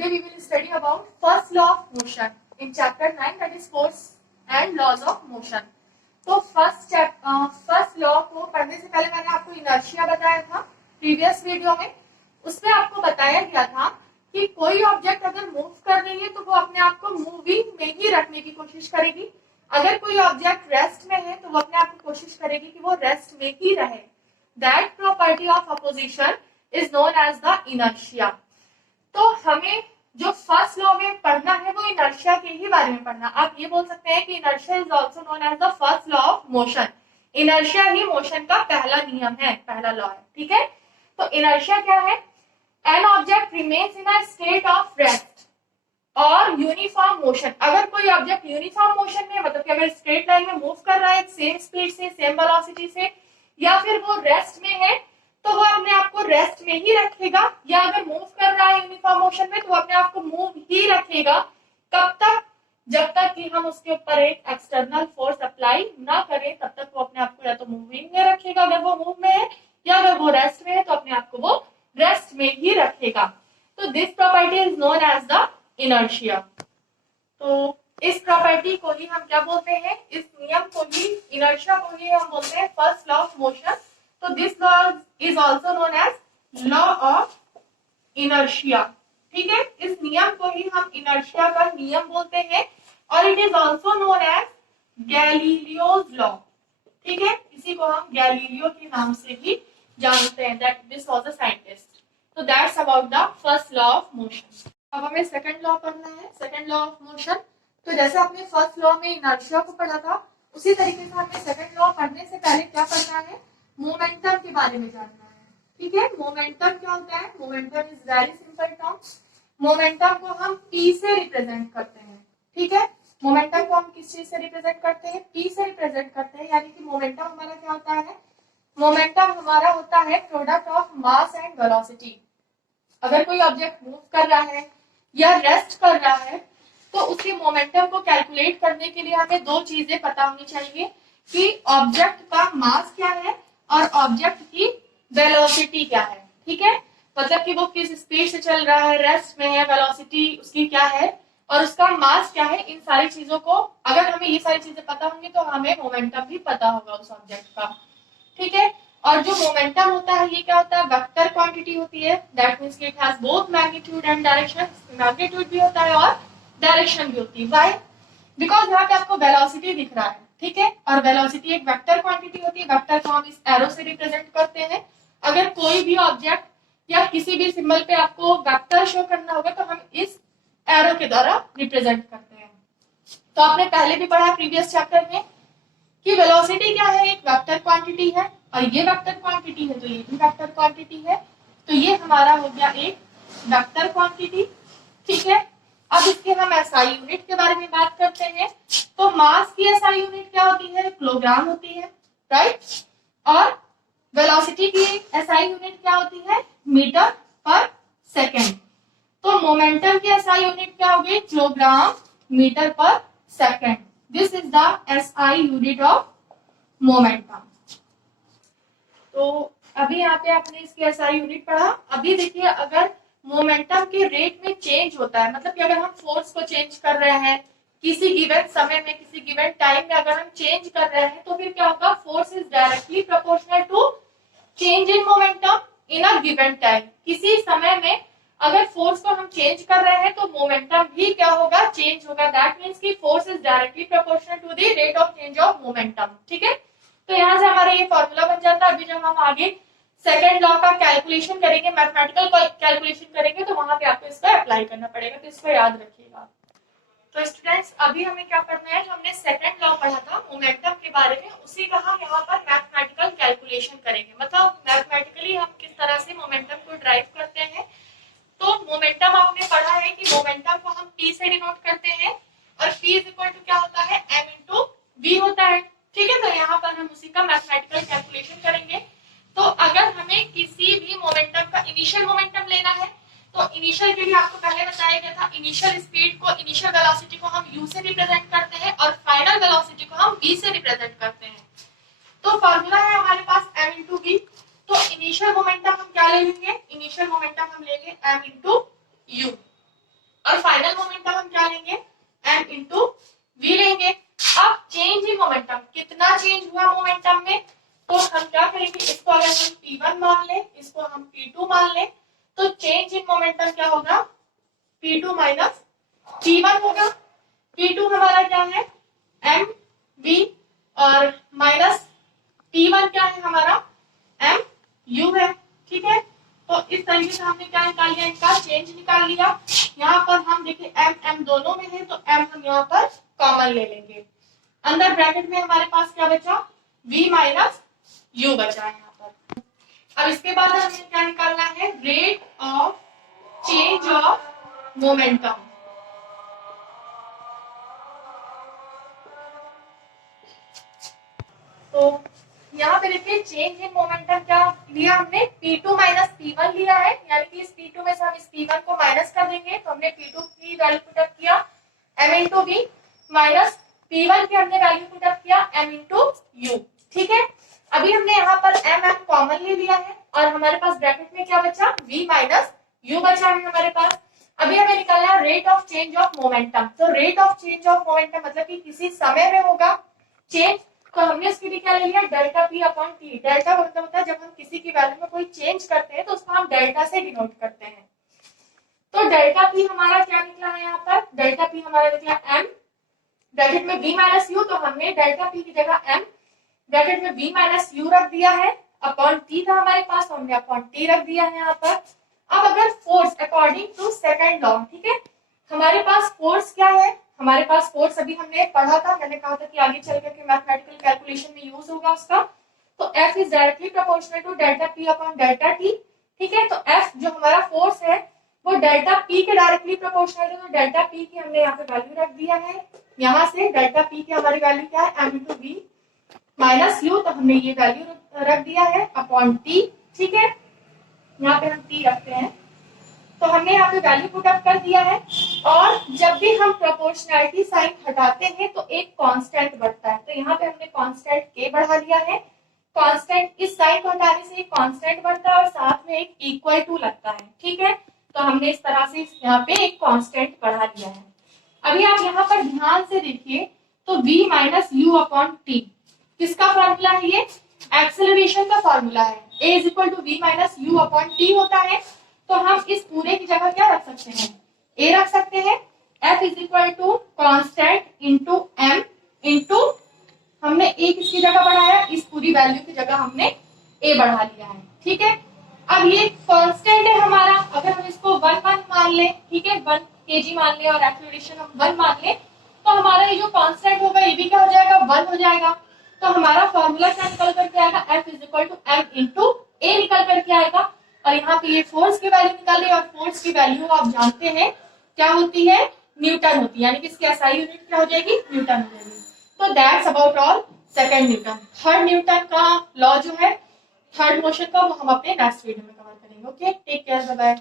Today we will study about first law of motion in chapter 9, that is force and laws of motion. तो first law को पढ़ने से पहले मैंने आपको इनर्शिया बताया था प्रीवियस वीडियो में. उसमें आपको बताया गया था कि कोई ऑब्जेक्ट अगर मूव कर रही है तो वो अपने आप को मूविंग में ही रखने की कोशिश करेगी. अगर कोई ऑब्जेक्ट रेस्ट में है तो वो अपने आप को कोशिश करेगी कि वो रेस्ट में ही रहे. That property of opposition is known as the inertia. तो हमें जो फर्स्ट लॉ में पढ़ना है वो इनर्शिया के ही बारे में पढ़ना. आप ये बोल सकते हैं कि inertia is also known as the first law of motion. Inertia ही मोशन का पहला नियम है, पहला लॉ है. ठीक है, तो इनर्शिया क्या है? An object remains in a state of rest और यूनिफॉर्म मोशन. अगर कोई ऑब्जेक्ट यूनिफॉर्म मोशन में, मतलब कि अगर स्ट्रेट लाइन में मूव कर रहा है सेम स्पीड से, सेम वेलोसिटी से, या फिर वो रेस्ट में है तो वो अपने आप को रेस्ट में ही रखेगा. या अगर मूव कर रहा है यूनिफॉर्म मोशन में तो वो अपने आप को मूव ही रखेगा. कब तक? जब तक कि हम उसके ऊपर एक एक्सटर्नल फोर्स अप्लाई ना करें तब तक वो अपने आप को या तो मूविंग में रखेगा अगर वो मूव में है, या अगर वो रेस्ट में है तो अपने आप को वो रेस्ट में ही रखेगा. तो this property is known as the inertia. तो इस प्रॉपर्टी को ही हम क्या बोलते हैं? इस नियम को ही, इनर्शिया को ही हम बोलते हैं फर्स्ट लॉ ऑफ मोशन. तो this law is also known as law of inertia. ठीक है, इस नियम को ही हम इनर्शिया का नियम बोलते हैं और it is also known as Galileo's law. ठीक है, इसी को हम गैलीलियो के नाम से भी जानते हैं. That this was a scientist. तो that's about the first law of motion. अब हमें सेकंड लॉ पढ़ना है, सेकंड लॉ ऑफ मोशन. तो जैसे आपने फर्स्ट लॉ में इनर्शिया को पढ़ा था उसी तरीके से हमें सेकंड लॉ पढ़ने से पहले क्या पढ़ना है? मोमेंटम के बारे में जानना है. ठीक है, मोमेंटम क्या होता है? Momentum is very simple term. Momentum को हम P से रिप्रेजेंट करते हैं. ठीक है, मोमेंटम को हम किस चीज से रिप्रेजेंट करते हैं? P से रिप्रेजेंट करते हैं. यानी कि मोमेंटम हमारा क्या होता है? मोमेंटम हमारा होता है product of mass and velocity. अगर कोई ऑब्जेक्ट मूव कर रहा है या रेस्ट कर रहा है तो उसके मोमेंटम को कैलकुलेट करने के लिए हमें दो चीजें पता होनी चाहिए कि ऑब्जेक्ट का मास क्या है और ऑब्जेक्ट की वेलोसिटी क्या है. ठीक है, मतलब कि वो किस स्पीड से चल रहा है, रेस्ट में है, वेलोसिटी उसकी क्या है और उसका मास क्या है. इन सारी चीजों को अगर हमें ये सारी चीजें पता होंगी तो हमें मोमेंटम भी पता होगा उस ऑब्जेक्ट का. ठीक है, और जो मोमेंटम होता है ये क्या होता है? वेक्टर क्वांटिटी होती है. That means it has both magnitude and direction. Magnitude भी होता है और डायरेक्शन भी होती है. व्हाई? बिकॉज यहाँ पे आपको वेलोसिटी दिख रहा है. ठीक है, और वेलोसिटी एक वेक्टर क्वांटिटी होती है. वेक्टर को हम इस एरो से रिप्रेजेंट करते हैं. अगर कोई भी ऑब्जेक्ट या किसी भी सिंबल पे आपको वेक्टर शो करना होगा तो हम इस एरो के द्वारा रिप्रेजेंट करते हैं. तो आपने पहले भी पढ़ा प्रीवियस चैप्टर में कि वेलोसिटी क्या है? एक वेक्टर क्वांटिटी है और ये वेक्टर क्वांटिटी है तो ये भी वेक्टर क्वांटिटी है. तो ये हमारा हो गया एक वेक्टर क्वांटिटी. ठीक है, अब इसके हम एसआई यूनिट के बारे में बात करते हैं. तो मास की एसआई यूनिट क्या होती है? किलोग्राम होती है. राइट, और वेलोसिटी की एसआई यूनिट क्या होती है? मीटर पर सेकेंड. तो मोमेंटम की एसआई यूनिट क्या होगी? किलोग्राम मीटर पर second. This is the SI unit of momentum. तो अभी यहाँ पे आपने इसकी एसआई यूनिट पढ़ा. अभी देखिए, अगर मोमेंटम के रेट में चेंज होता है, मतलब कि अगर हम फोर्स को चेंज कर रहे हैं किसी गिवन समय में, किसी गिवन टाइम में अगर हम चेंज कर रहे हैं तो फिर क्या होगा? Force is directly proportional to change in momentum in a given time. किसी समय में अगर फोर्स को हम चेंज कर रहे हैं तो मोमेंटम भी क्या होगा? चेंज होगा. दैट मींस कि force is directly proportional to the rate of change of momentum. ठीक है, तो यहाँ से हमारा ये फॉर्मूला बन जाता है. अभी जब हम आगे सेकेंड लॉ का कैलकुलेशन करेंगे, मैथमेटिकल कैलकुलेशन करेंगे तो वहां पे आपको इसको अप्लाई करना पड़ेगा. तो इसको याद रखिएगा. तो स्टूडेंट्स, अभी हमें क्या करना है? जो हमने सेकंड लॉ पढ़ा था मोमेंटम के बारे में, उसी का हम यहाँ पर मैथमेटिकल कैलकुलेशन करेंगे. मतलब मैथमेटिकली हम किस तरह से मोमेंटम को ड्राइव करते हैं. तो मोमेंटम आपने पढ़ा है कि मोमेंटम को हम P से डिनोट करते हैं और P इज इक्वल टू क्या होता है? M इंटू V होता है. ठीक है, तो यहाँ पर हम उसी का मैथमेटिकल कैलकुलेशन करेंगे. तो अगर हमें किसी भी मोमेंटम का इनिशियल मोमेंटम लेना है तो इनिशियल के लिए आपको पहले बताया गया था, इनिशियल स्पीड को, इनिशियल वेलोसिटी को हम u से रिप्रेजेंट करते हैं और फाइनल वेलोसिटी को हम v से रिप्रेजेंट करते हैं. तो फॉर्मूला है हमारे पास m इंटू वी. तो इनिशियल मोमेंटम हम क्या ले लेंगे? इनिशियल मोमेंटम हम लेंगे m इंटू यू. और फाइनल मोमेंटम हम क्या लेंगे, m इंटू v लेंगे। अब चेंज इन मोमेंटम, कितना चेंज हुआ मोमेंटम में, तो हम क्या करेंगे, इसको अगर हम p1 मान ले, इसको हम p2 मान ले, तो चेंज इन मोमेंटम क्या होगा, p2 माइनस p1 होगा। p2 हमारा क्या है, m v, और माइनस p1 क्या है हमारा, m u है। ठीक है, तो इस तरीके से हमने क्या निकाल लिया, इनका चेंज निकाल लिया। यहाँ पर हम देखिए m m दोनों में है, तो m हम यहाँ पर कॉमन ले लेंगे। अंदर ब्रैकेट में हमारे पास क्या बचा, v माइनस u बचा है यहाँ पर। अब इसके बाद हमें क्या निकालना है, rate of change of momentum. तो यहाँ पे देखिए चेंज इन मोमेंटम क्या लिया हमने, p2 माइनस p1 लिया है, यानी कि इस p2 में से हम इस p1 को माइनस कर देंगे, तो हमने p2 की वैल्यू पुटअप किया m into v, minus p1 की हमने वैल्यू पुटअप किया m इंटू u। ठीक है, अभी हमने यहाँ पर m कॉमन ले लिया है, और हमारे पास ब्रैकेट में क्या बचा, v माइनस u बचा है हमारे पास। अभी हमें निकालना है rate of change of momentum. तो rate of change of momentum मतलब कि किसी समय में होगा चेंज, तो हमने इसके लिए क्या ले लिया, delta P upon T. Delta मतलब होता है जब हम किसी की वैल्यू में कोई चेंज करते हैं तो उसको हम डेल्टा से डिनोट करते हैं। तो डेल्टा पी हमारा क्या निकला है, यहाँ पर डेल्टा पी हमारा निकला m, ब्रैकेट में v माइनस यू, तो हमने डेल्टा पी की जगह m ब्रैकेट में v माइनस यू रख दिया है, अपॉन टी था हमारे पास, तो हमने अपॉन टी रख दिया है यहाँ पर। अब अगर force according to second law, ठीक है, हमारे पास फोर्स क्या है, हमारे पास फोर्स अभी हमने पढ़ा था, मैंने कहा था कि आगे चल करके मैथमेटिकल कैलकुलेशन में यूज होगा उसका। तो F is directly proportional to delta P upon delta T। ठीक है, तो F जो हमारा फोर्स है वो डेल्टा P के डायरेक्टली प्रोपोर्शनल है, तो डेल्टा P की हमने यहाँ पे वैल्यू रख दिया है। यहाँ से डेल्टा P की हमारी वैल्यू क्या है, m into v minus you, तो हमने ये वैल्यू रख दिया है अपॉन T। ठीक है, यहाँ पे हम T रखते हैं, तो हमने यहाँ पे वैल्यू पुट अप कर दिया है। और जब भी हम प्रोपोर्शनैलिटी साइन हटाते हैं तो एक कांस्टेंट बढ़ता है, तो यहाँ पे हमने कांस्टेंट k बढ़ा लिया है। कांस्टेंट, इस साइन को हटाने से एक कांस्टेंट बढ़ता है और साथ में एक इक्वल टू लगता है। ठीक है, तो हमने इस तरह से यहाँ पे एक कांस्टेंट बढ़ा लिया है। अभी आप यहाँ पर ध्यान से देखिए, तो v minus u upon t किसका फॉर्मूला है, ये एक्सेलरेशन का फॉर्मूला है। a is equal to v minus u upon t होता है, तो हम इस पूरे की जगह क्या रख सकते हैं, a रख सकते हैं। f is equal to constant into m into, हमने a किसकी जगह बढ़ाया, इस पूरी वैल्यू की जगह हमने a बढ़ा लिया है। ठीक है, अब ये कांस्टेंट है हमारा, अगर हम इसको 1 मान ले, ठीक है, 1 kg मान ले और एक्सेलरेशन हम 1 मान ले, तो हमारा ये जो कांस्टेंट होगा ये भी क्या हो जाएगा, 1 हो जाएगा। तो हमारा फॉर्मूला क्या निकल करके आएगा, f is equal to m into a निकल करके आएगा। और यहाँ पे ये फोर्स की वैल्यू निकाल रही है, और फोर्स की वैल्यू आप जानते हैं क्या होती है, न्यूटन होती है, यानी कि इसकी एसआई यूनिट क्या हो जाएगी, न्यूटन हो जाएगी। तो that's about all second Newton. Third Newton का लॉ जो है, थर्ड मोशन का, वो हम अपने नेक्स्ट वीडियो में कवर करेंगे। Okay, take care, bye bye.